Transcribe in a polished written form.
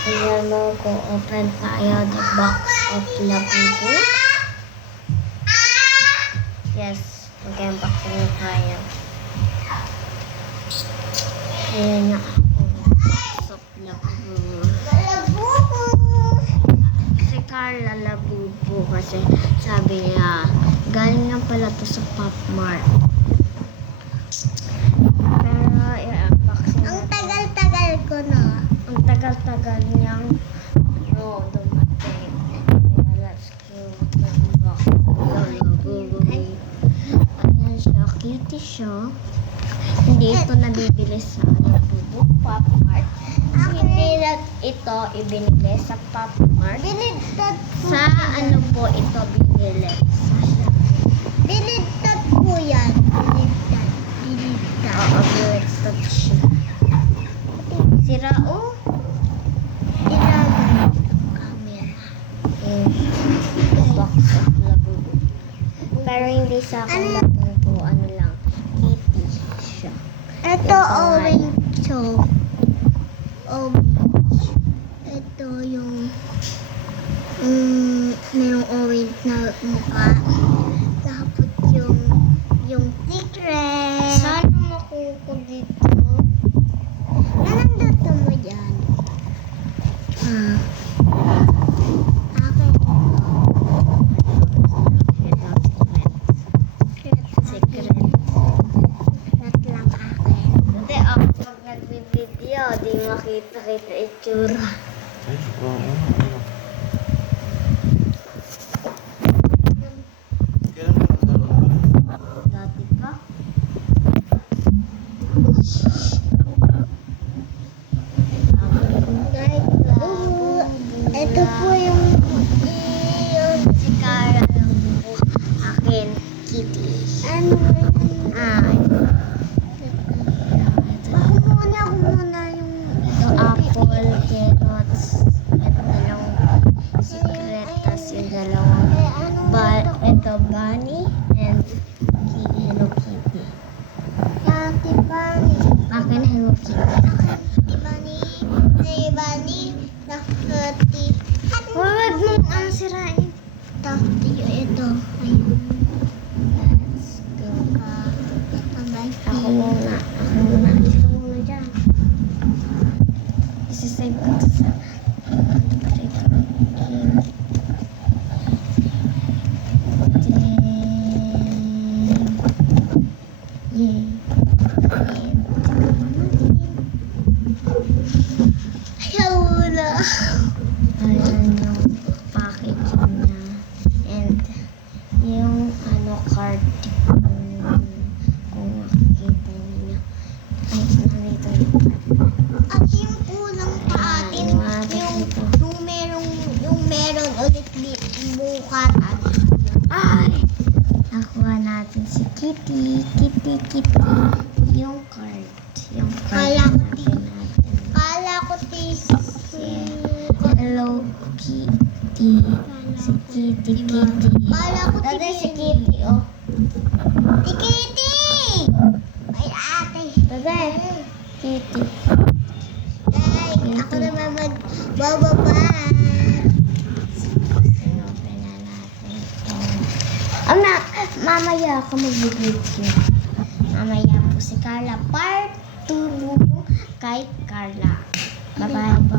Ayan mo, kung open tayo the box of Labubu. Yes, mag-unboxing tayo. Ayan yung box of Labubu. Si Carla Labubu kasi sabi niya, galing lang pala to sa Pop Mart. Pero i-unboxing Ang tagal-tagal ko na. Ang tagal-tagal niyang dumating. Kaya let's go unbox Labubu. Ayan siya, cutie siya. Hindi ito nabibili sa Labubu Pop Mart. Hindi lang ito ibinili sa Pop Mart. Binigtat Sa ano po ito binili? Binigtat ko yan. Binigtat. Oo, binigtat siya. Sira oh. Dinamit. Camera. Box of Labubu. Pero hindi sa akin Labubu, ano lang, kitty siya. Ito orange. So, orange. Ito yung mayroong orange na mukha. Tapos yung secret. Sana makuko dito. Anong dito mo dyan? Akin ito. Secret. Secret lang akin. Hindi, pag nagbibideo, di makita-kita itsura. Ay, oo. Kailan mo nagkaroon? Dati pa. Guys, ito po yung Si Cara lang po. Akin, kitty. ano yun? Ito. Ako muna yung Ito, apple, carrots. Ito dalawang secret. Tapos yung dalawang ito, bunny and Hello Kitty. Ate Bunny. Akin, Hello Kitty. Ate Bunny. Ate Bunny. Nakati. Huwag mong ang sirain. Tapos ito. Ayun. Let's go. Ito guys. Ako muna. Alis ka muna dyan. Isasave ko to sa Yay. Ayaw na. Ayan yung packaging niya. And yung card. Kung makikita niyo. Ay, narito yung card. At yung kulang pa atin. Yung meron ulit bukas. Ay! Nakuha natin si Kitty. Kitty. Yung card. Yung card Kala ko natin. Kala ko Si Hello Kitty. Si Kitty. Kala ko Dati si Kitty, oh. Si Kitty! Ay, ate. Dati. Kitty. Ay, ako naman magbababa. Sinopen na natin ito. Mamaya ako mag-video. Mamaya po si Carla. Part 2 yung kay Carla. Bye-bye.